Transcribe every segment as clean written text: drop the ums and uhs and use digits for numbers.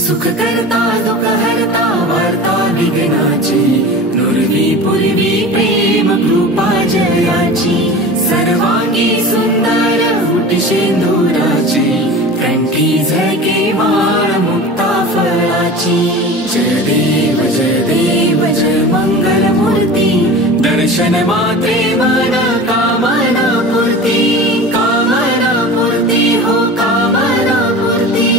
सुख करता दुःख हरता वार्ता विघ्नाची नुरवी पूर्वी प्रेम कृपा जयाची सर्वांगी सुंदर हुटी शेंदुराची कंठी झळके वाण मुक्ता फळाची जय देव जय मंगल मूर्ती दर्शन मात्रे मन कामना पूर्ती हो कामना पूर्ती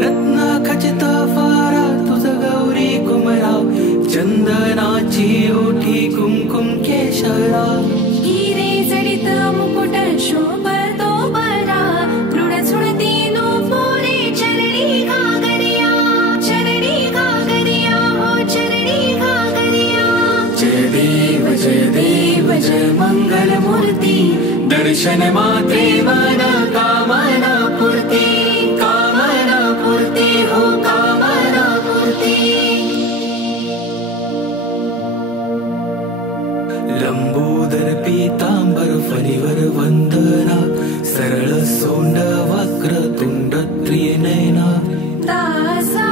रत्न खचित फारा तुझ गौरी कुमरा चंदनाची ओठी कुमकुम केशरा हिरे जडित मुकुट शोभतो बरा दृढ झुळती नूपुरे चरणी घागरिया हो चरणी घागरिया जय देव जय मंगल मूर्ती दर्शन मात्रे मन कामना पूर्ती हो कामना पूर्ती लंबोदर पीतांबर फणीवर वंदना सरळ सोंड वक्र तुंड त्रिनयना तासा